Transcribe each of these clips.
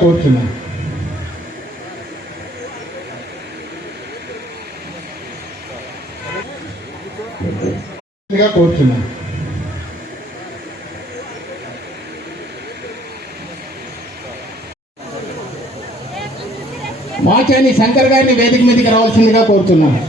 కోరుతున్నాను. కోరుతున్నాను. మాచాని శంకర్ గారిని వేదిక మీదకి రావాల్సిందిగా కోరుతున్నాను.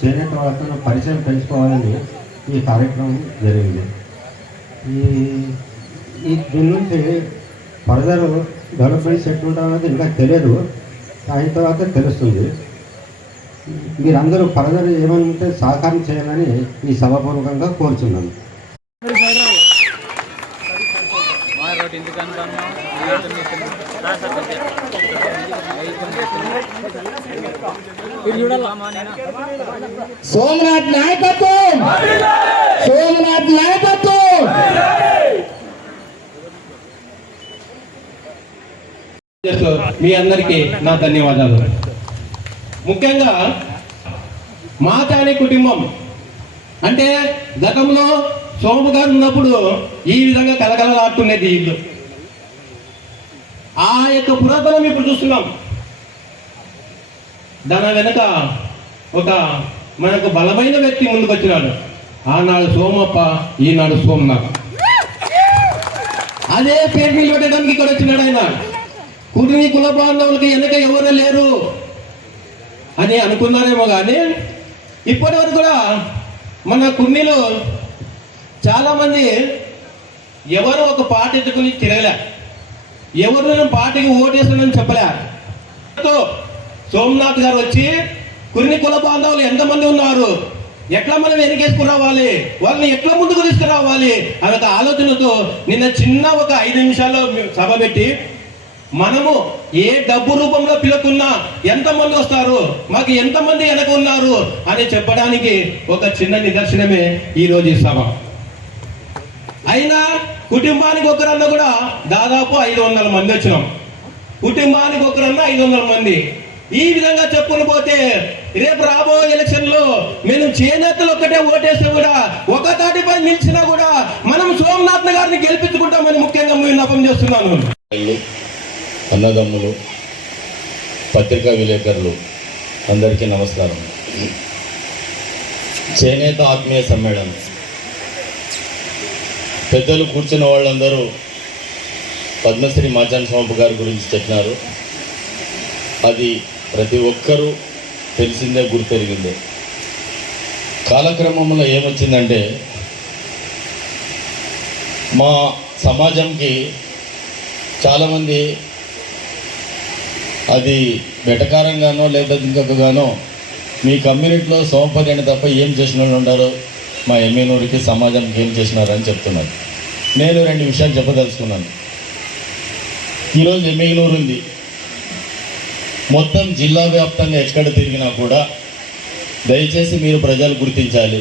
చేనేత వాళ్ళతో పరిచయం పెంచుకోవాలని ఈ కార్యక్రమం జరిగింది. ఈ దీని నుంచి ఫర్దర్ డెవలప్మెంట్స్ ఎట్లుంటామనేది ఇంకా తెలియదు, అయిన తర్వాత తెలుస్తుంది. మీరందరూ ఫర్దర్ ఏమైనా ఉంటే సహకారం చేయాలని ఈ సభాపూర్వకంగా కోరుచున్నాను. సోమనాథ్ నాయకత్వం, సోమనాథ్ నాయకత్వం. మీ అందరికీ నా ధన్యవాదాలు. ముఖ్యంగా మాచాని కుటుంబం అంటే గతంలో సోము గారు ఉన్నప్పుడు ఈ విధంగా కలకలలాడుతున్నది ఇల్లు. ఆ యొక్క పురాతనం ఇప్పుడు చూస్తున్నాం. దాని వెనక ఒక మనకు బలమైన వ్యక్తి ముందుకు వచ్చినాడు. ఆనాడు సోమప్ప, ఈనాడు సోమనాథ్. అదే పేరు నిలబెట్టడానికి ఇక్కడ వచ్చినాడు ఆయన. కుటుంబ కుల బాంధవులకి వెనక ఎవరు లేరు అని అనుకున్నారేమో కానీ ఇప్పటి వరకు కూడా మన కుర్నీలో చాలా మంది ఎవరు ఒక పార్టీ ఎత్తుకుని తిరగలే, ఎవరు పార్టీకి ఓటేస్తానని చెప్పలే. సోమనాథ్ గారు వచ్చి కుర్ని కుల బాంధవులు ఎంతమంది ఉన్నారు, ఎట్లా మనం వెనకేసుకు రావాలి, వాళ్ళని ఎట్లా ముందుకు తీసుకురావాలి అనే ఒక ఆలోచనతో నిన్న చిన్న ఒక 5 నిమిషాల్లో సభ పెట్టి మనము ఏ డబ్బు రూపంలో పిలుతున్నా ఎంతమంది వస్తారు, మాకు ఎంతమంది వెనక ఉన్నారు అని చెప్పడానికి ఒక చిన్న నిదర్శనమే ఈరోజు ఈ సభ. అయినా కుటుంబానికి ఒకరన్నా కూడా దాదాపు 500 మంది వచ్చినాం. కుటుంబానికి ఒకరన్నా 500 మంది. ఈ విధంగా చెప్పుకుని పోతే రేపు రాబోయే ఎలక్షన్ లో మేము చేనేతలు ఒక్కటే ఓటేస్తే కూడా ఒక తాటిపై నిలిచినా కూడా మనం సోమనాథ్ గారిని గెలిపించుకుంటామని ముఖ్యంగా విన్నపం చేస్తున్నాను. అన్నదమ్ములు, పత్రికా విలేకరులు అందరికీ నమస్కారం. చేనేత ఆత్మీయ సమ్మేళనం పెద్దలు కూర్చున్న వాళ్ళందరూ పద్మశ్రీ మాచాని సోమప్ప గారి గురించి చెప్పినారు. అది ప్రతి ఒక్కరూ తెలిసిందే, గుర్తెరిగిందే. కాలక్రమంలో ఏమొచ్చిందంటే మా సమాజంకి చాలామంది అది వెటకారంగానో లేదా ఇంకొకగానో మీ కమ్యూనిటీలో సోమపతి అని తప్ప ఏం చేసిన వాళ్ళు ఉంటారో మా ఎమ్మెనూరికి సమాజంకి ఏం చేసినారని చెప్తున్నారు. నేను 2 విషయాలు చెప్పదలుచుకున్నాను. ఈరోజు ఎమ్మెనూరు ఉంది, మొత్తం జిల్లా వ్యాప్తంగా ఎక్కడ తిరిగినా కూడా దయచేసి మీరు ప్రజలు గుర్తించాలి,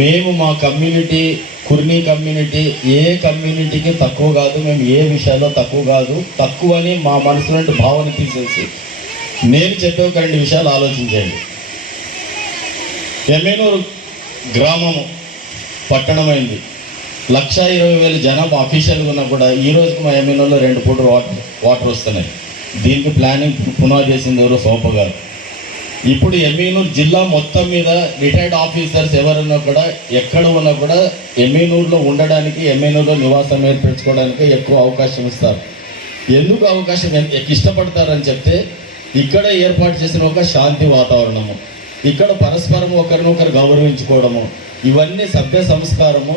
మేము మా కమ్యూనిటీ కుర్నీ కమ్యూనిటీ ఏ కమ్యూనిటీకి తక్కువ కాదు, మేము ఏ విషయాల్లో తక్కువ కాదు, తక్కువ అని మా మనసులో భావన తీసేసి నేను చెప్పే ఒక 2 విషయాలు ఆలోచించండి. ఎమ్మెనూరు గ్రామము పట్టణమైంది, 1,20,000 జనాభా అఫీషియల్గా ఉన్నా కూడా ఈ రోజుకి మా ఎమ్మెనూరులో 2 పూటలు వాటర్ వస్తున్నాయి. దీనికి ప్లానింగ్ పునాది చేసింది ఎవరో సోమప్ప గారు. ఇప్పుడు ఎమ్మెనూరు జిల్లా మొత్తం మీద రిటైర్డ్ ఆఫీసర్స్ ఎవరున్నా కూడా ఎక్కడ ఉన్నా కూడా ఎమ్మెనూరులో ఉండడానికి, ఎమ్మెనూరులో నివాసం ఏర్పరచుకోవడానికి ఎక్కువ అవకాశం ఇస్తారు. ఎందుకు అవకాశం ఇష్టపడతారని చెప్తే ఇక్కడ ఏర్పాటు చేసిన ఒక శాంతి వాతావరణము, ఇక్కడ పరస్పరం ఒకరినొకరు గౌరవించుకోవడము, ఇవన్నీ సభ్య సంస్కారము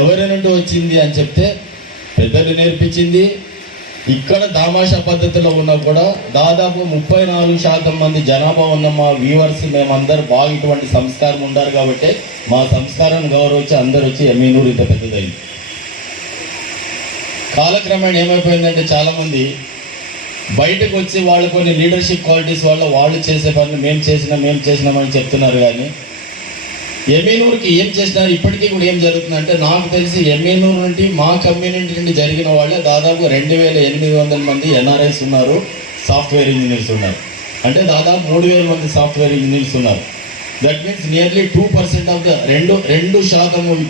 ఎవరి నుండి వచ్చింది అని చెప్తే పెద్దలు నేర్పించింది. ఇక్కడ దామాషా పద్ధతిలో ఉన్నా కూడా దాదాపు 34% మంది జనాభా ఉన్న మా వ్యూవర్స్ మేమందరూ బాగా ఇటువంటి సంస్కారం ఉండారు కాబట్టి మా సంస్కారాన్ని గౌరవించి అందరూ వచ్చి ఎమ్మెనూరు ఇంత పెద్దదైంది. కాలక్రమేణా ఏమైపోయిందంటే చాలామంది బయటకు వచ్చి వాళ్ళు కొన్ని లీడర్షిప్ క్వాలిటీస్ వల్ల వాళ్ళు చేసే పనులు మేము చేసినామని చెప్తున్నారు. కానీ ఎమ్మెనూరుకి ఏం చేసినారు ఇప్పటికీ కూడా ఏం జరుగుతుందంటే నాకు తెలిసి ఎమ్మెనూరు నుండి మా కమ్యూనిటీ నుండి జరిగిన వాళ్ళే దాదాపు 2800 మంది ఎన్ఆర్ఐస్ ఉన్నారు, సాఫ్ట్వేర్ ఇంజనీర్స్ ఉన్నారు. అంటే దాదాపు 3000 మంది సాఫ్ట్వేర్ ఇంజనీర్స్ ఉన్నారు. That means nearly 2% of the 2%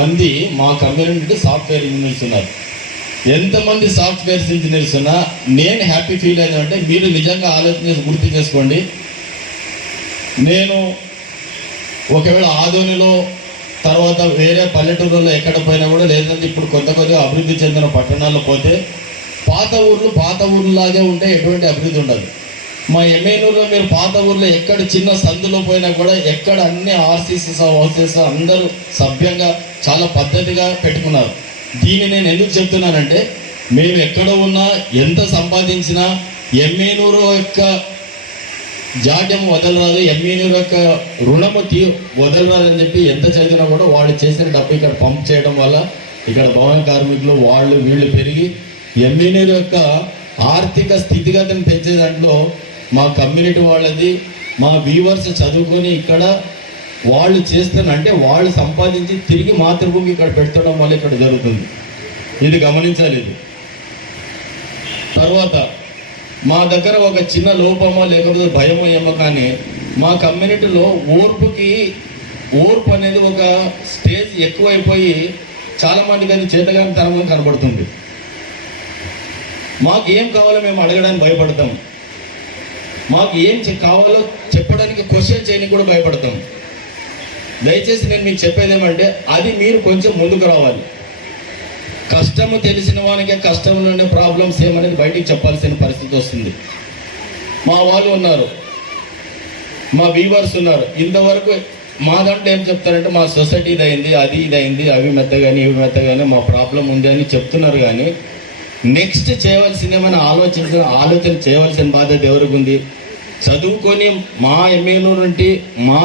మంది మా కమ్యూనిటీ సాఫ్ట్వేర్ ఇంజనీర్స్ ఉన్నారు. ఎంతమంది సాఫ్ట్వేర్ ఇంజనీర్స్ ఉన్నా నేను హ్యాపీ ఫీల్ అయిందంటే మీరు నిజంగా ఆలోచన చేసి గుర్తు చేసుకోండి. నేను ఒకవేళ ఆదోనిలో తర్వాత వేరే పల్లెటూరులో ఎక్కడ పోయినా కూడా లేదంటే ఇప్పుడు కొద్దిగా అభివృద్ధి చెందిన పట్టణాల్లో పోతే పాత ఊర్లాగే ఉంటే ఎటువంటి అభివృద్ధి ఉండదు. మా ఎమ్మెనూరులో మీరు పాత ఊర్లో ఎక్కడ చిన్న సందులో పోయినా కూడా ఎక్కడ అన్ని ఆర్సీసీ హౌసెస్ అందరూ సభ్యంగా చాలా పద్ధతిగా పెట్టుకున్నారు. దీన్ని నేను ఎందుకు చెప్తున్నానంటే మేము ఎక్కడ ఉన్నా ఎంత సంపాదించినా ఎమ్మెనూరు యొక్క జాడ్యం వదలరాదు, ఎమ్మెనూరు యొక్క రుణము వదలరాదని చెప్పి ఎంత చదివినా కూడా వాళ్ళు చేసిన డబ్బు ఇక్కడ పంప్ చేయడం వల్ల ఇక్కడ భవన కార్మికులు వాళ్ళు వీళ్ళు పెరిగి ఎమ్మెనూరు యొక్క ఆర్థిక స్థితిగతిని పెంచే దాంట్లో మా కమ్యూనిటీ వాళ్ళది మా వ్యూవర్స్ చదువుకొని ఇక్కడ వాళ్ళు చేస్తున్నంటే వాళ్ళు సంపాదించి తిరిగి మాతృభూమి ఇక్కడ పెట్టడం వల్ల ఇక్కడ జరుగుతుంది. ఇది గమనించాలి. ఇది తర్వాత మా దగ్గర ఒక చిన్న లోపమో లేకపోతే భయమో ఏమో కానీ మా కమ్యూనిటీలో ఓర్పు అనేది ఒక స్టేజ్ ఎక్కువైపోయి చాలామందికి అది చేతగాని తరంగా కనబడుతుంది. మాకు ఏం కావాలో మేము అడగడానికి భయపడతాం, మాకు ఏం కావాలో చెప్పడానికి క్వశ్చన్ చేయడానికి కూడా భయపడతాం. దయచేసి నేను మీకు చెప్పేది ఏమంటే అది మీరు కొంచెం ముందుకు రావాలి. కష్టము తెలిసిన వానికే కష్టంలోనే ప్రాబ్లమ్స్ ఏమనేది బయటికి చెప్పాల్సిన పరిస్థితి వస్తుంది. మా వాళ్ళు ఉన్నారు, మా వ్యూవర్స్ ఉన్నారు, ఇంతవరకు మా దాంట్లో ఏం చెప్తారంటే మా సొసైటీ ఇదైంది, అది ఇదైంది, అవి మెత్తగాని ఇవి మెత్తగాని మా ప్రాబ్లం ఉంది అని చెప్తున్నారు. కానీ నెక్స్ట్ చేయవలసింది ఏమైనా ఆలోచన చేయవలసిన బాధ్యత ఎవరికి ఉంది? చదువుకొని మా ఎమ్మెల్యే నుండి మా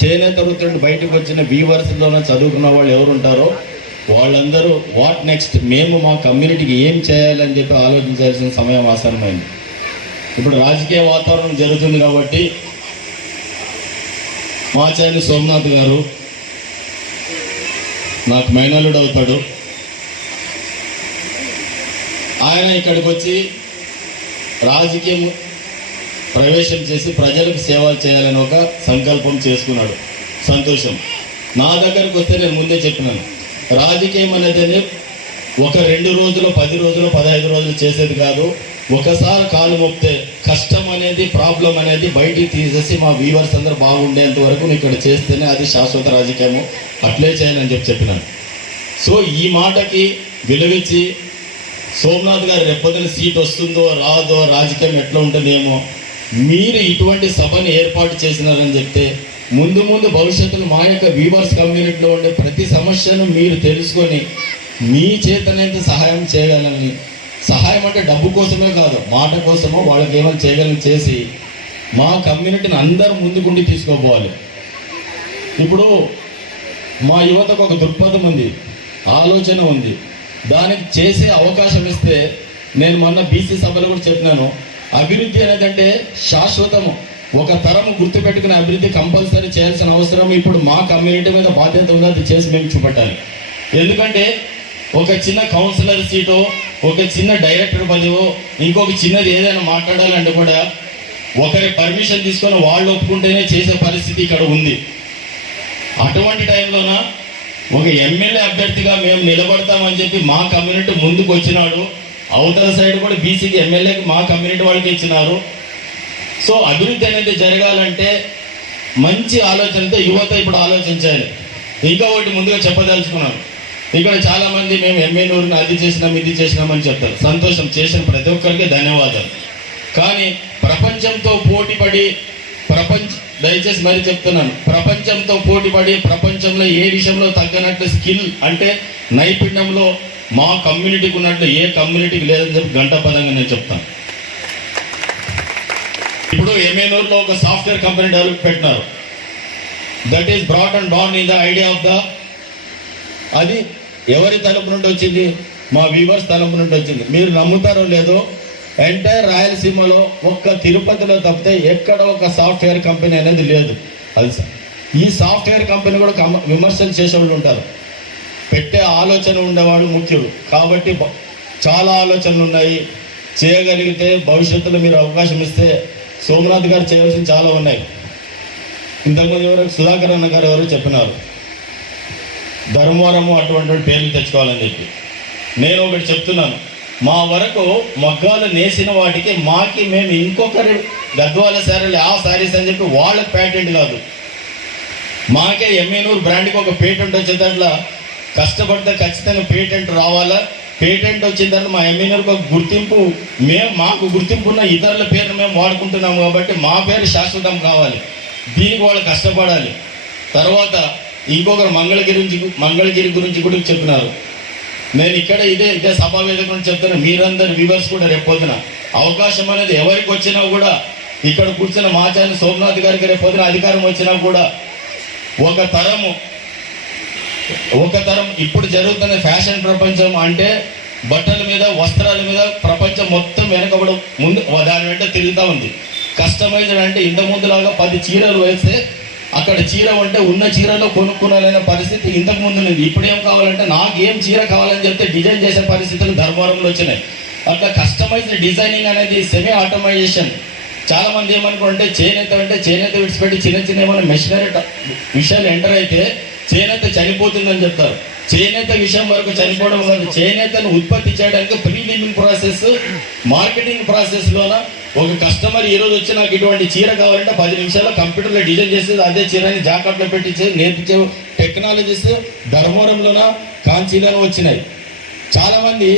చేనేత వృత్తి నుండి బయటకు వచ్చిన వ్యూవర్స్లోనే చదువుకున్న వాళ్ళు ఎవరు ఉంటారో వాళ్ళందరూ వాట్ నెక్స్ట్ మేము మా కమ్యూనిటీకి ఏం చేయాలని చెప్పి ఆలోచించాల్సిన సమయం ఆసన్నమైంది. ఇప్పుడు రాజకీయ వాతావరణం జరుగుతుంది కాబట్టి మాచాని సోమనాథ్ గారు నాకు మైనాలుడు అవుతాడు. ఆయన ఇక్కడికి వచ్చి రాజకీయం ప్రవేశం చేసి ప్రజలకు సేవలు చేయాలని ఒక సంకల్పం చేసుకున్నాడు. సంతోషం. నా దగ్గరకు వస్తే నేను ముందే చెప్పినాను, రాజకీయం అనేది ఒక 2 రోజులు 10 రోజులు 15 రోజులు చేసేది కాదు. ఒకసారి కాలు మోపితే కష్టం అనేది ప్రాబ్లం అనేది బయటికి తీసేసి మా వ్యూవర్స్ అందరూ బాగుండేంత వరకు ఇక్కడ చేస్తేనే అది శాశ్వత రాజకీయము, అట్లే చేయాలని చెప్పినాను. సో ఈ మాటకి విలువించి సోమనాథ్ గారు రేపొద్దున సీట్ వస్తుందో రాదో రాజకీయం ఎట్లా ఉంటుందేమో మీరు ఇటువంటి సభని ఏర్పాటు చేసినారని చెప్తే ముందు భవిష్యత్తులో మా యొక్క వ్యూవర్స్ కమ్యూనిటీలో ఉండే ప్రతి సమస్యను మీరు తెలుసుకొని మీ చేతనైతే సహాయం చేయగలని, సహాయం అంటే డబ్బు కోసమే కాదు మాట కోసమో వాళ్ళకి ఏమైనా చేయగలని చేసి మా కమ్యూనిటీని అందరూ ముందుకుండి తీసుకోపోవాలి. ఇప్పుడు మా యువతకు ఒక దృక్పథం ఉంది, ఆలోచన ఉంది, దానికి చేసే అవకాశం ఇస్తే నేను మొన్న బీసీ సభలో కూడా చెప్పినాను, అభివృద్ధి అనేదంటే శాశ్వతము, ఒక తరం గుర్తుపెట్టుకునే అభివృద్ధి కంపల్సరీ చేయాల్సిన అవసరం ఇప్పుడు మా కమ్యూనిటీ మీద బాధ్యత ఉంది, అది చేసి మేము చూపెట్టాలి. ఎందుకంటే ఒక చిన్న కౌన్సిలర్ సీటో ఒక చిన్న డైరెక్టర్ పదవో ఇంకొక చిన్నది ఏదైనా మాట్లాడాలంటే కూడా ఒకరి పర్మిషన్ తీసుకొని వాళ్ళు ఒప్పుకుంటేనే చేసే పరిస్థితి ఇక్కడ ఉంది. అటువంటి టైంలోన ఒక ఎమ్మెల్యే అభ్యర్థిగా మేము నిలబడతామని చెప్పి మా కమ్యూనిటీ ముందుకు వచ్చినాడు. అవతల సైడ్ కూడా బీసీకి ఎమ్మెల్యేకి మా కమ్యూనిటీ వాళ్ళకి ఇచ్చినారు. సో అభివృద్ధి అనేది జరగాలంటే మంచి ఆలోచనతో యువత ఇప్పుడు ఆలోచించాలి. ఇంకా ఒకటి ముందుగా చెప్పదలుచుకున్నాను, ఇక్కడ చాలామంది మేము ఎమ్మెల్యేని అది చేసినాం ఇది చేసినామని చెప్తారు. సంతోషం, చేసిన ప్రతి ఒక్కరికి ధన్యవాదాలు. కానీ ప్రపంచంతో పోటీపడి దయచేసి మరి చెప్తున్నాను, ప్రపంచంతో పోటీపడి ప్రపంచంలో ఏ విషయంలో తగ్గనట్టు స్కిల్ అంటే నైపుణ్యంలో మా కమ్యూనిటీకి ఉన్నట్లు ఏ కమ్యూనిటీకి లేదని చెప్పి గంటపదంగా నేను చెప్తాను. ఇప్పుడు ఎమ్మెనూరులో ఒక సాఫ్ట్వేర్ కంపెనీ డెవలప్ పెట్టినారు. That is brought and born in the idea of the, అది ఎవరి తలుపు నుండి వచ్చింది? మా వ్యూవర్స్ తలుపు నుండి వచ్చింది. మీరు నమ్ముతారో లేదో, ఎంటైర్ రాయలసీమలో ఒక్క తిరుపతిలో తప్పితే ఎక్కడ ఒక సాఫ్ట్వేర్ కంపెనీ అనేది లేదు. అది ఈ సాఫ్ట్వేర్ కంపెనీ కూడా విమర్శలు చేసేవాళ్ళు ఉంటారు. పెట్టే ఆలోచన ఉండేవాడు ముఖ్యుడు. కాబట్టి చాలా ఆలోచనలు ఉన్నాయి. చేయగలిగితే భవిష్యత్తులో మీరు అవకాశం ఇస్తే సోమనాథ్ గారు చేయాల్సిన చాలా ఉన్నాయి. ఇంతకుముందు ఎవరు సుధాకర్ అన్న గారు ఎవరు చెప్పినారు, ధర్మవరము అటువంటి పేర్లు తెచ్చుకోవాలని చెప్పి. నేను ఒకటి చెప్తున్నాను, మా వరకు మగ్గాలు నేసిన వాటికి మాకి మేము ఇంకొకరి గద్వాల శారీలు ఆ శారీస్ అని చెప్పి వాళ్ళకి పేటెంట్ కాదు, మాకే ఎమ్మెనూరు బ్రాండ్కి ఒక పేటెంట్ వచ్చే దాంట్లో కష్టపడితే ఖచ్చితంగా పేటెంట్ రావాలా. పేటెంట్ వచ్చిన తర్వాత మా ఎమ్మెనూరుకి ఒక గుర్తింపు, మాకు గుర్తింపు ఉన్న ఇతరుల పేరును మేము వాడుకుంటున్నాము కాబట్టి మా పేరు శాశ్వతం కావాలి. దీనికి వాళ్ళు కష్టపడాలి. తర్వాత ఇంకొకరు మంగళగిరి గురించి కూడా చెప్పినారు. నేను ఇక్కడ ఇదే సభా వేదిక నుంచి చెప్తున్నా, మీరందరు వ్యూవర్స్ కూడా రేపొద్దున అవకాశం అనేది ఎవరికి వచ్చినా కూడా, ఇక్కడ కూర్చున్న మాచార్య సోమనాథ్ గారికి రేపొద్దున అధికారం వచ్చినా కూడా ఒక తరం ఇప్పుడు జరుగుతున్న ఫ్యాషన్ ప్రపంచం అంటే బట్టల మీద వస్త్రాల మీద ప్రపంచం మొత్తం వెనకబడి ముందు దాని వెంట తిరుగుతూ ఉంది. కస్టమైజ్డ్ అంటే ఇంత ముందులాగా 10 చీరలు వేస్తే అక్కడ చీర అంటే ఉన్న చీరలో కొనుక్కునాలనే పరిస్థితి ఇంతకు ముందు ఉంది. ఇప్పుడు ఏం కావాలంటే నాకు ఏం చీర కావాలని చెప్తే డిజైన్ చేసే పరిస్థితులు ధర్మవరంలో వచ్చినాయి. అట్లా కస్టమైజ్డ్ డిజైనింగ్ అనేది సెమీ ఆటోమైజేషన్. చాలా మంది ఏమనుకుంటే చేనేత విడిచిపెట్టి చిన్న ఏమైనా మెషినరీ విషయాలు ఎంటర్ అయితే చేనేత చనిపోతుందని చెప్తారు. చేనేత విషయం వరకు చనిపోవడం కాదు, చేనేతను ఉత్పత్తి చేయడానికి ప్రీ లీవింగ్ ప్రాసెస్, మార్కెటింగ్ ప్రాసెస్లోన ఒక కస్టమర్ ఈరోజు వచ్చి నాకు ఇటువంటి చీర కావాలంటే 10 నిమిషాల్లో కంప్యూటర్లో డిజైన్ చేసేది అదే చీరని జాకెట్లో పెట్టించే నేర్పించే టెక్నాలజీస్ ధర్మవరంలోన కాంచీలోనూ వచ్చినాయి. చాలామంది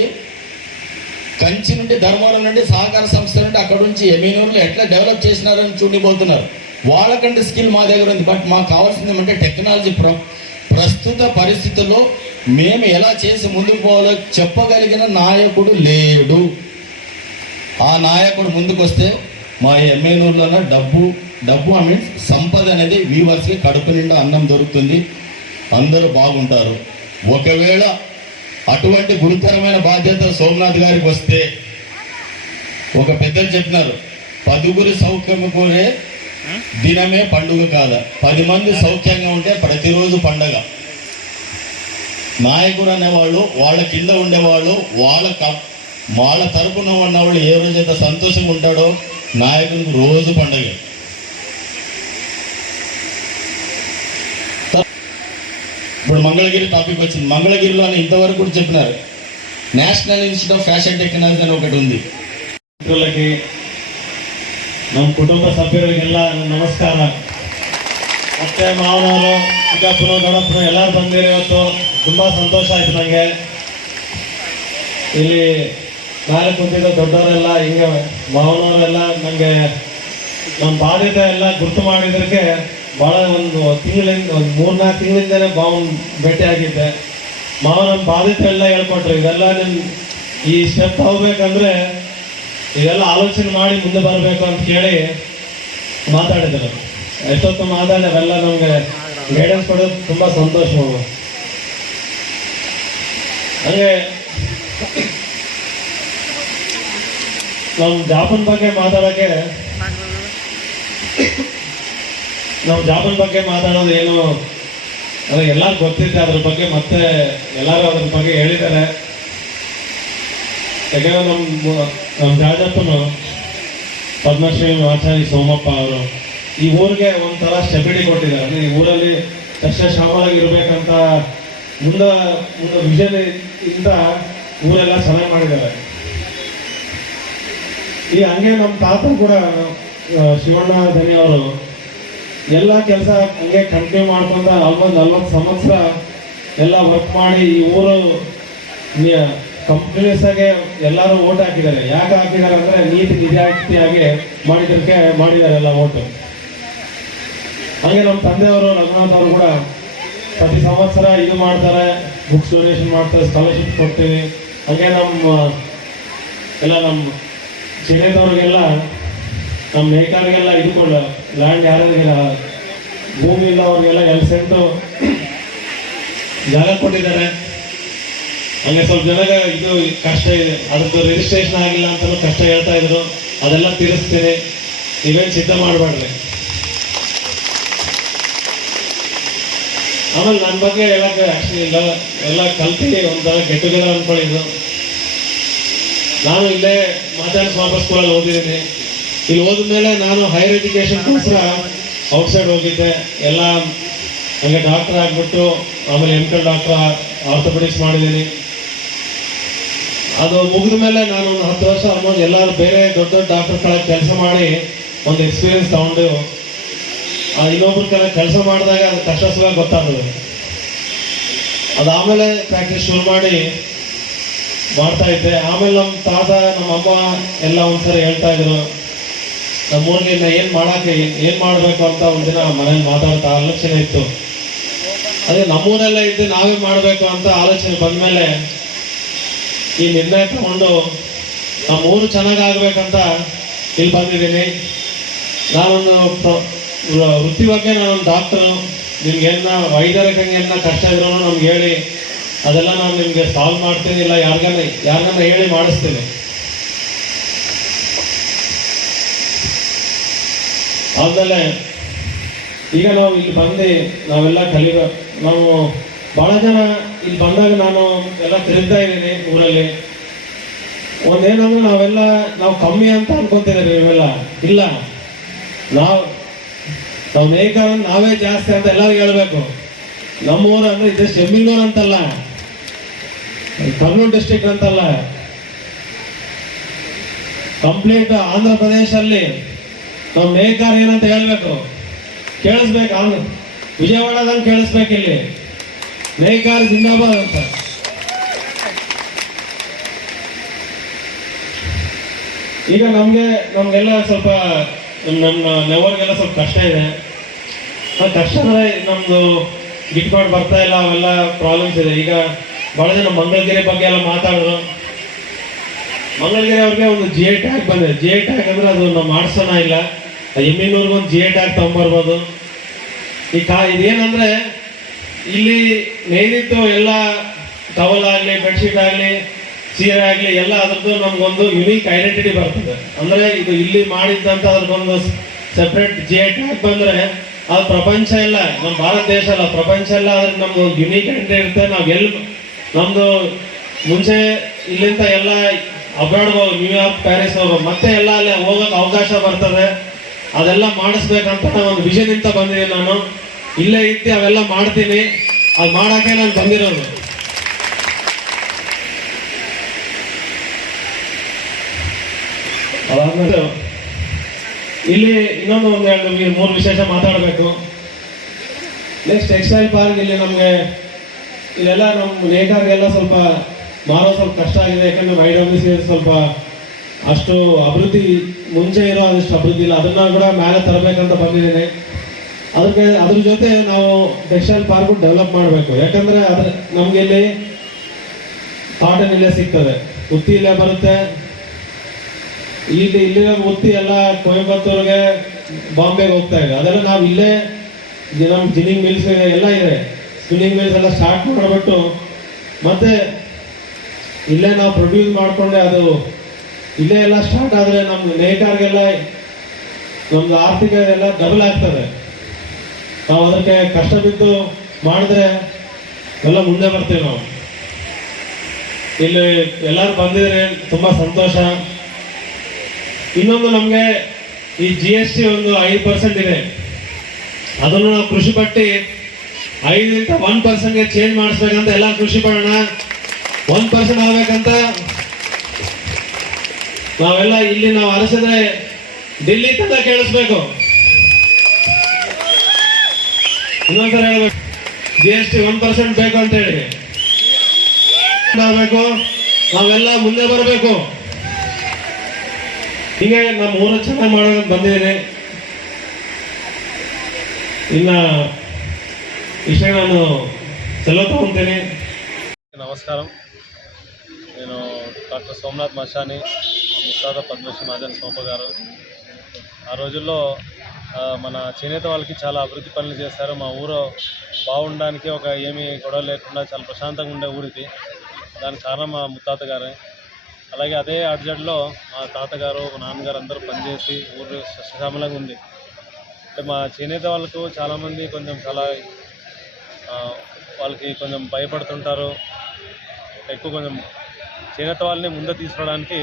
కంచి నుండి ధర్మవరం నుండి సహకార సంస్థ నుండి అక్కడ నుంచి ఎమ్మెనూరులో ఎట్లా డెవలప్ చేసినారని చూడిపోతున్నారు. వాళ్ళకంటే స్కిల్ మా దగ్గర ఉంది. బట్ మాకు కావాల్సింది ఏమంటే టెక్నాలజీ. ప్రస్తుత పరిస్థితుల్లో మేము ఎలా చేసి ముందుకు పోవాలో చెప్పగలిగిన నాయకుడు లేడు. ఆ నాయకుడు ముందుకు వస్తే మా ఎమ్మెనూరులోనే డబ్బు ఐ మీన్స్ సంపద అనేది వ్యూవర్స్కి కడుపు నిండా అన్నం దొరుకుతుంది, అందరూ బాగుంటారు. ఒకవేళ అటువంటి గురుతరమైన బాధ్యత సోమనాథ్ గారికి వస్తే, ఒక పెద్దలు చెప్పినారు, 10 సౌఖ్యము కోరే దినమే పండుగ కాదా, 10 మంది సౌఖ్యంగా ఉంటే ప్రతిరోజు పండగ. నాయకుడు అనేవాళ్ళు వాళ్ళ కింద ఉండేవాళ్ళు వాళ్ళ తరపున ఉన్నవాళ్ళు ఏ రోజైతే సంతోషంగా ఉంటాడో నాయకుడికి రోజు పండగ. ఇప్పుడు మంగళగిరి టాపిక్ వచ్చింది. మంగళగిరిలో అని ఇంతవరకు కూడా చెప్పినారు, national institute of fashion technology అని ఒకటి ఉంది. ಮಿತ್ರರಿಗೆ ನಮ್ಮ ಕುಟುಂಬ ಸಭ್ಯರಿಗೆಲ್ಲ ನಮಸ್ಕಾರ. ಮತ್ತೆ ಮಾವನವರು ಚಿಕ್ಕಪ್ಪನು ದೊಡ್ಡಪ್ಪನು ಎಲ್ಲರೂ ಬಂದಿರಿ. ಇವತ್ತು ತುಂಬ ಸಂತೋಷ ಆಯಿತು ನನಗೆ. ಇಲ್ಲಿ ಮೇಲೆ ಕುಂತಿದ್ದ ದೊಡ್ಡವರೆಲ್ಲ ಹಿಂಗೆ ಮಾವನವರೆಲ್ಲ ನನಗೆ ನಮ್ಮ ಬಾಧ್ಯತೆ ಎಲ್ಲ ಗುರ್ತು ಮಾಡಿದ್ದಕ್ಕೆ ಭಾಳ ಒಂದು ತಿಂಗಳಿಂದ 3-4 ತಿಂಗಳಿಂದಲೇ ಭೇಟಿ ಆಗಿದ್ದೆ. ಮಾವ ನಮ್ಮ ಬಾಧ್ಯತೆ ಎಲ್ಲ ಹೇಳ್ಕೊಟ್ರು. ಇದೆಲ್ಲ ನಿಮ್ಮ ಈ ಸ್ಟೆಪ್ ಹೋಗ್ಬೇಕಂದ್ರೆ ಇದೆಲ್ಲ ಆಲೋಚನೆ ಮಾಡಿ ಮುಂದೆ ಬರಬೇಕು ಅಂತ ಕೇಳಿ ಮಾತಾಡಿದ್ರು. ಎಷ್ಟೊತ್ತು ಮಾತಾಡಿ ಅವೆಲ್ಲ ನಮಗೆ ಗೈಡೆನ್ಸ್ ಕೊಡೋದು ತುಂಬ ಸಂತೋಷ. ಹಾಗೆ ನಮ್ಮ ಜಾಬನ್ ಬಗ್ಗೆ ಮಾತಾಡೋದು ಏನು ಅದು ಎಲ್ಲರಿಗೂ ಗೊತ್ತಿದೆ ಅದ್ರ ಬಗ್ಗೆ. ಮತ್ತೆ ಎಲ್ಲರೂ ಅದ್ರ ಬಗ್ಗೆ ಹೇಳಿದ್ದಾರೆ. ಯಾಕಂದ್ರೆ ನಮ್ಮ ರಾಜಪ್ಪನು ಪದ್ಮಶ್ರೀ ಆಚಾರ್ಯ ಸೋಮಪ್ಪ ಅವರು ಈ ಊರಿಗೆ ಒಂಥರ ಸ್ಟೆಬಿಲಿಟಿ ಕೊಟ್ಟಿದ್ದಾರೆ. ಅಂದರೆ ಈ ಊರಲ್ಲಿ ಶ್ಯಾಮಳಾಗಿ ಇರಬೇಕಂತ ಮುಂದೆ ವಿಷನ್ ಇಂದ ಊರೆಲ್ಲ ಚೆನ್ನಾಗಿ ಮಾಡಿದ್ದಾರೆ. ಈ ಹಂಗೆ ನಮ್ಮ ತಾತ ಕೂಡ ಶಿವಣ್ಣ ಧನಿ ಅವರು ಎಲ್ಲ ಕೆಲಸ ಹಂಗೆ ಕಂಟಿನ್ಯೂ ಮಾಡ್ಕೊಂತ 40 ಸಂವತ್ಸರ ಎಲ್ಲ ವರ್ಕ್ ಮಾಡಿ ಈ ಊರು ಕಂಪ್ಲೀಸ್ ಆಗಿ ಎಲ್ಲರೂ ಓಟ್ ಹಾಕಿದ್ದಾರೆ. ಯಾಕೆ ಹಾಕಿದ್ದಾರೆ ಅಂದರೆ ನೀತಿ ನಿಜಾಯಿತಿಯಾಗಿ ಮಾಡಿದ್ದಾರೆ ಎಲ್ಲ ಓಟು. ಹಾಗೆ ನಮ್ಮ ತಂದೆಯವರು ರಘುನಾಥ್ ಅವರು ಕೂಡ ಪ್ರತಿ ಸಂವತ್ಸರ ಇದು ಮಾಡ್ತಾರೆ, ಬುಕ್ಸ್ ಡೊನೇಷನ್ ಮಾಡ್ತಾರೆ, ಸ್ಕಾಲರ್ಶಿಪ್ ಕೊಡ್ತೀವಿ. ಹಾಗೆ ನಮ್ಮ ಚಿರೇದವ್ರಿಗೆಲ್ಲ, ನಮ್ಮ ನೇಕಾರಿಗೆಲ್ಲ ಇದು ಕೊಡ ಲ್ಯಾಂಡ್ ಯಾರಿಗೆಲ್ಲ ಭೂಮಿ ಇಲ್ಲ ಅವ್ರಿಗೆಲ್ಲ 2 ಸೆಂಟು ಜಾಗ ಕೊಟ್ಟಿದ್ದಾರೆ. ಹಂಗೆ ಸ್ವಲ್ಪ ಜನಗೆ ಇದು ಕಷ್ಟ ಇದೆ, ಅದ್ರದ್ದು ರಿಜಿಸ್ಟ್ರೇಷನ್ ಆಗಿಲ್ಲ ಅಂತಲೂ ಕಷ್ಟ ಹೇಳ್ತಾ ಇದ್ರು. ಅದೆಲ್ಲ ತೀರಿಸ್ತೀನಿ, ನೀವೇನು ಸಿದ್ಧ ಮಾಡಬೇಡ್ರಿ. ಆಮೇಲೆ ನನ್ನ ಬಗ್ಗೆ ಹೇಳಕ್ಕೆ ಆ್ಯಕ್ಚುಲಿ ಇಲ್ಲ, ಎಲ್ಲ ಕಲ್ತಿ ಒಂಥರ ಗೆಟ್ ಟುಗೆದರ್ ಅಂದ್ಕೊಂಡಿದ್ದು. ನಾನು ಇಲ್ಲೇ ಮಾತಾಡಿ ಸ್ಮಾರಕ ಸ್ಕೂಲಲ್ಲಿ ಓದಿದ್ದೀನಿ. ಇಲ್ಲಿ ಓದಿದ್ಮೇಲೆ ನಾನು ಹೈಯರ್ ಎಜುಕೇಷನ್ಗೋಸ್ಕರ ಔಟ್ಸೈಡ್ ಹೋಗಿದ್ದೆ. ಎಲ್ಲ ಹಂಗೆ ಡಾಕ್ಟರ್ ಆಗಿಬಿಟ್ಟು ಆಮೇಲೆ MPhil ಡಾಕ್ಟರ್ ಆರ್ಥೋಪೆಡಿಕ್ಸ್ ಮಾಡಿದ್ದೀನಿ. ಅದು ಮುಗಿದ ಮೇಲೆ ನಾನು 10 ವರ್ಷ ಆಲ್ಮೋಸ್ಟ್ ಎಲ್ಲರೂ ಬೇರೆ ದೊಡ್ಡ ದೊಡ್ಡ ಡಾಕ್ಟರ್ ಕಡೆ ಕೆಲಸ ಮಾಡಿ ಒಂದು ಎಕ್ಸ್ಪೀರಿಯನ್ಸ್ ತಗೊಂಡು ಇನ್ನೊಬ್ರ ಕಡೆ ಕೆಲಸ ಮಾಡಿದಾಗ ಅದು ಕಷ್ಟ ಸುಖ ಗೊತ್ತಾಗ್ತದೆ. ಅದಾದಮೇಲೆ ಪ್ರಾಕ್ಟೀಸ್ ಶುರು ಮಾಡಿ ಮಾಡ್ತಾ ಇದ್ದೆ. ಆಮೇಲೆ ನಮ್ಮ ತಾತ ನಮ್ಮ ಅಮ್ಮ ಎಲ್ಲ ಒಂದ್ಸರಿ ಹೇಳ್ತಾ ಇದ್ರು, ನಮ್ಮೂರಿಗೆ ಏನು ಮಾಡಬೇಕು ಅಂತ ಒಂದಿನ ಮನೇಲಿ ಮಾತಾಡ್ತಾ ಆಲೋಚನೆ ಇತ್ತು. ಅದೇ ನಮ್ಮೂರಲ್ಲೇ ಇದ್ದು ನಾವೇ ಮಾಡಬೇಕು ಅಂತ ಆಲೋಚನೆ ಬಂದಮೇಲೆ ಈ ನಿರ್ಣಯ ತಗೊಂಡು ನಮ್ಮೂರು ಚೆನ್ನಾಗಾಗಬೇಕಂತ ಇಲ್ಲಿ ಬಂದಿದ್ದೀನಿ. ನಾನೊಂದು ವೃತ್ತಿ ಬಗ್ಗೆ ನಾನೊಂದು ಡಾಕ್ಟರು. ನಿಮ್ಗೇನ ವೈದ್ಯರಿಗೇನ ಕಷ್ಟ ಇದ್ರೂ ನಮ್ಗೆ ಹೇಳಿ, ಅದೆಲ್ಲ ನಾನು ನಿಮಗೆ ಸಾಲ್ವ್ ಮಾಡ್ತೀನಿ, ಇಲ್ಲ ಯಾರಿಗನ್ನ ಹೇಳಿ ಮಾಡಿಸ್ತೀನಿ. ಆದ್ಮೇಲೆ ಈಗ ನಾವು ಇಲ್ಲಿ ಬಂದು ನಾವೆಲ್ಲ ನಾವು ಬಹಳ ಜನ ಇಲ್ಲಿ ಬಂದಾಗ ನಾನು ಎಲ್ಲ ತಿರುಗ್ತಾ ಇದ್ದೀನಿ ಊರಲ್ಲಿ. ಒಂದೇನಂದ್ರೆ ನಾವು ಕಮ್ಮಿ ಅಂತ ಅನ್ಕೊಂತಿದ್ದೀವಿ. ಇವೆಲ್ಲ ಇಲ್ಲ, ನಾವು ನೇಕಾರ ನಾವೇ ಜಾಸ್ತಿ ಅಂತ ಎಲ್ಲರಿಗೂ ಹೇಳ್ಬೇಕು. ನಮ್ಮೂರು ಅಂದ್ರೆ ಇದು ಎಮ್ಮಿನೂರು ಅಂತಲ್ಲ, ಕರ್ನೂಲ್ ಡಿಸ್ಟ್ರಿಕ್ಟ್ ಅಂತಲ್ಲ, ಕಂಪ್ಲೀಟ್ ಆಂಧ್ರ ಪ್ರದೇಶಲ್ಲಿ ನಾವು ನೇಕಾರ ಏನಂತ ಹೇಳ್ಬೇಕು, ಕೇಳಿಸ್ಬೇಕು. ವಿಜಯವಾಡದಂಗೆ ಕೇಳಿಸ್ಬೇಕು, ಇಲ್ಲಿ ನೇಕಾರ ಜಿಂದಾಬಾದ್ ಅಂತ. ಈಗ ನಮ್ಗೆಲ್ಲ ಸ್ವಲ್ಪ ನಮ್ಮ ನೆವರ್ಗೆಲ್ಲ ಸ್ವಲ್ಪ ಕಷ್ಟ ಇದೆ. ಆ ಕಷ್ಟ ಅಂದ್ರೆ ನಮ್ದು ಗಿಟ್ಪಾಟ್ ಬರ್ತಾ ಇಲ್ಲ, ಅವೆಲ್ಲ ಪ್ರಾಬ್ಲಮ್ಸ್ ಇದೆ. ಈಗ ಬಹಳ ಜನ ಮಂಗಳಗಿರಿ ಬಗ್ಗೆ ಎಲ್ಲ ಮಾತಾಡಿದ್ರು. ಮಂಗಳಗಿರಿ ಅವ್ರಿಗೆ ಒಂದು GI ಟ್ಯಾಗ್ ಬಂದಿದೆ. GI ಟ್ಯಾಗ್ ಅಂದ್ರೆ ಅದು ನಾವು ಮಾಡಿಸೋಣ ಇಲ್ಲ, ಎಮ್ಮಿನೂರ್ಗೆ ಒಂದು GI ಟ್ಯಾಗ್ ತಗೊಂಡ್ಬರ್ಬೋದು. ಇದೇನಂದ್ರೆ ಇಲ್ಲಿ ನೇದಿದ್ದು ಎಲ್ಲ ಟವಲ್ ಆಗಲಿ, ಬೆಡ್ಶೀಟ್ ಆಗಲಿ, ಸೀರೆ ಆಗಲಿ ಎಲ್ಲ ಅದ್ರದ್ದು ನಮ್ಗೊಂದು ಯುನೀಕ್ ಐಡೆಂಟಿಟಿ ಬರ್ತದೆ. ಅಂದ್ರೆ ಇದು ಇಲ್ಲಿ ಮಾಡಿದ್ದಂತ ಅದ್ರದ್ದೊಂದು ಸೆಪ್ರೇಟ್ GI ಟ್ಯಾಗ್ ಬಂದ್ರೆ ಅದು ಪ್ರಪಂಚ ಎಲ್ಲ, ನಮ್ಮ ಭಾರತ ದೇಶ ಅಲ್ಲ, ಪ್ರಪಂಚ ಎಲ್ಲ ಅದ್ರಿಗೆ ನಮ್ದು ಯುನೀಕ್ ಐಡೆಂಟಿಟಿ ಇರುತ್ತೆ. ನಮ್ದು ಮುಂಚೆ ಇಲ್ಲಿಂದ ಎಲ್ಲ ಅಬ್ರಾಡ್ ನ್ಯೂಯಾರ್ಕ್, ಪ್ಯಾರಿಸ್ ಮತ್ತೆ ಎಲ್ಲ ಅಲ್ಲಿ ಹೋಗಕ್ಕೆ ಅವಕಾಶ ಬರ್ತದೆ. ಅದೆಲ್ಲ ಮಾಡಿಸ್ಬೇಕಂತ ಒಂದು ವಿಷನ್ ಇಂತ ಬಂದಿದ್ದೀನಿ. ನಾನು ಇಲ್ಲೇ ಇದ್ದು ಅವೆಲ್ಲ ಮಾಡ್ತೀನಿ. ಅದು ಮಾಡಕ್ಕೆ ನಾನು ಬಂದಿರೋದು. ಅದಾದ್ಮೇಲೆ ಇಲ್ಲಿ ಇನ್ನೊಂದು 1-2-3 ವಿಶೇಷ ಮಾತಾಡಬೇಕು. ನೆಕ್ಸ್ಟ್ ಟೆಕ್ಸ್ಟೈಲ್ ಪಾರ್ಕ್ ಇಲ್ಲಿ ನಮಗೆ ಇಲ್ಲೆಲ್ಲ ನಮ್ಮ ನೇಕಾರಿಗೆಲ್ಲ ಸ್ವಲ್ಪ ಮಾರೋ ಸ್ವಲ್ಪ ಕಷ್ಟ ಆಗಿದೆ. ಯಾಕಂದ್ರೆ IWC ಸ್ವಲ್ಪ ಅಷ್ಟು ಅಭಿವೃದ್ಧಿ ಮುಂಚೆ ಇರೋ ಅದಷ್ಟು ಅಭಿವೃದ್ಧಿ ಇಲ್ಲ. ಅದನ್ನ ಕೂಡ ಮೇಲೆ ತರಬೇಕಂತ ಬಂದಿದ್ದೀನಿ. ಅದ್ರ ಜೊತೆ ನಾವು ಟೆಕ್ಸ್ಟೈಲ್ ಪಾರ್ಕ್ ಡೆವಲಪ್ ಮಾಡಬೇಕು. ಯಾಕಂದ್ರೆ ನಮ್ಗೆ ಇಲ್ಲಿ ಕಾಟನ್ ಇಲ್ಲೇ ಸಿಗ್ತದೆ, ಉತ್ತಿ ಇಲ್ಲೇ ಬರುತ್ತೆ. ಇಲ್ಲಿರೋ ಉತ್ತಿ ಎಲ್ಲ ಕೊಯಂಬತ್ತೂರ್ಗೆ, ಬಾಂಬೆಗೆ ಹೋಗ್ತಾ ಇದೆ. ಅದೆಲ್ಲ ನಾವು ಇಲ್ಲೇ ನಮ್ಮ ಜಿನ್ನಿಂಗ್ ಮಿಲ್ಸ್ ಎಲ್ಲ ಇದೆ, ಸ್ಪಿನ್ನಿಂಗ್ ಮಿಲ್ಸ್ ಎಲ್ಲ ಸ್ಟಾರ್ಟ್ ಮಾಡಿಬಿಟ್ಟು ಮತ್ತೆ ಇಲ್ಲೇ ನಾವು ಪ್ರೊಡ್ಯೂಸ್ ಮಾಡಿಕೊಂಡೆ ಅದು ಇಲ್ಲೇ ಎಲ್ಲ ಸ್ಟಾರ್ಟ್ ಆದರೆ ನಮ್ಮ ನೇಕಾರಿಗೆಲ್ಲ ನಮ್ದು ಆರ್ಥಿಕ ಎಲ್ಲ ಡಬಲ್ ಆಗ್ತದೆ. ನಾವು ಅದಕ್ಕೆ ಕಷ್ಟ ಬಿದ್ದು ಮಾಡಿದ್ರೆ ಎಲ್ಲ ಮುಂದೆ ಬರ್ತೀವಿ. ನಾವು ಇಲ್ಲಿ ಎಲ್ಲರೂ ಬಂದಿದ್ರೆ ತುಂಬಾ ಸಂತೋಷ. ಇನ್ನೊಂದು ನಮಗೆ ಈ GST ಒಂದು 5% ಇದೆ. ಅದನ್ನು ನಾವು ಕೃಷಿ ಪಟ್ಟಿ 5ರಿಂದ 1%ಗೆ ಚೇಂಜ್ ಮಾಡಿಸ್ಬೇಕಂತ ಎಲ್ಲ ಕೃಷಿ ಪಡೋಣ. 1% ಆಗ್ಬೇಕಂತ ನಾವೆಲ್ಲ ಇಲ್ಲಿ ನಾವು ಅರಸಿದ್ರೆ ಡೆಲ್ಲಿ ತನಕ ಕೇಳಿಸ್ಬೇಕು. ಇನ್ನೊಂದ್ಸಲ ಹೇಳ್ಬೇಕು, GST 1% ಬೇಕು ಅಂತ ಹೇಳಿ ಬೇಕು. ನಾವೆಲ್ಲ ಮುಂದೆ ಬರಬೇಕು. ಹೀಗೆ ನಮ್ಮ ಊರು ಚೆನ್ನಾಗಿ ಮಾಡೋದಕ್ಕೆ ಬಂದಿದ್ದೀನಿ. ಇನ್ನು ಇಷ್ಟೇ ನಾನು సెలవు తోంతేనే. నమస్కారం, నేను డాక్టర్ సోమనాథ్ మషాని, ముస్తాద పద్మశ్రీ మహాజన్ సోంప గారు. ఆ రోజుల్లో మన చేనేత వాళ్ళకి చాలా అభివృద్ధి పనులు చేశారు. మా ఊరు బాగుండడానికి ఒక ఏమీ గొడవ లేకుండా చాలా ప్రశాంతంగా ఉండే ఊరిది. దానికి కారణం మా ముత్తాత గారే. అలాగే అదే అడ్జడ్లో మా తాతగారు, మా నాన్నగారు అందరూ పనిచేసి ఊరు సస్యశ్యామలంగా ఉంది. అంటే మా చేనేత వాళ్ళకు చాలామంది వాళ్ళకి కొంచెం భయపడుతుంటారు. ఎక్కువ కొంచెం చేనేత వాళ్ళని ముందే తీసుకోవడానికి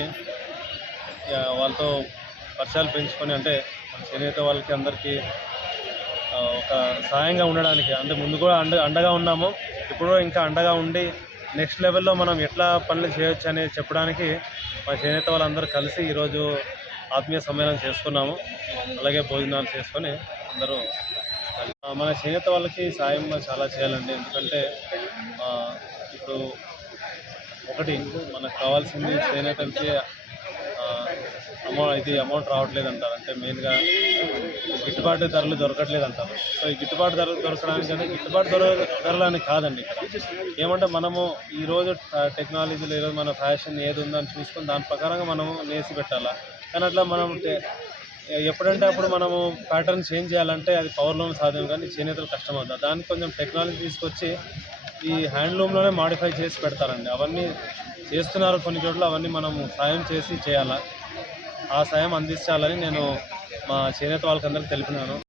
వాళ్ళతో పరిచయాలు పెంచుకొని, అంటే చేనేత వాళ్ళకి అందరికీ ఒక సహాయంగా ఉండడానికి, అంటే ముందు కూడా అండగా ఉన్నాము, ఇప్పుడు ఇంకా అండగా ఉండి నెక్స్ట్ లెవెల్లో మనం ఎట్లా పనులు చేయొచ్చు అనేది చెప్పడానికి మా చేనేత వాళ్ళందరూ కలిసి ఈరోజు ఆత్మీయ సమ్మేళనం చేసుకున్నాము. అలాగే భోజనాలు చేసుకొని అందరూ మన చేనేత వాళ్ళకి సాయం చాలా చేయాలండి. ఎందుకంటే ఇప్పుడు ఒకటి మనకు కావాల్సింది చేనేతలకి అమౌంట్ రావట్లేదు అంటారు. అంటే మెయిన్గా గిట్టుబాటు ధరలు దొరకట్లేదు అంటారు. సో ఈ గిట్టుబాటు ధరలు దొరకడానికి అంటే గిట్టుబాటు ధరలని కాదండి. ఇక్కడ ఏమంటే మనము ఈరోజు టెక్నాలజీలో ఈరోజు మన ఫ్యాషన్ ఏది ఉందని చూసుకొని దాని ప్రకారంగా మనము నేసి పెట్టాలా. కానీ అట్లా మనం ఎప్పుడంటే అప్పుడు మనము ప్యాటర్న్ చేంజ్ చేయాలంటే అది పవర్లోనే సాధ్యం, కానీ చేనేతలు కష్టం అవుతుంది. దానికి కొంచెం టెక్నాలజీ తీసుకొచ్చి ఈ హ్యాండ్లూమ్లోనే మాడిఫై చేసి పెడతారండి. అవన్నీ చేస్తున్నారు కొన్ని చోట్ల, అవన్నీ మనము సాయం చేసి చేయాలా. ఆ సాయం అందించాలని నేను మా చేనేత వాళ్ళకందరికీ తెలిపినాను.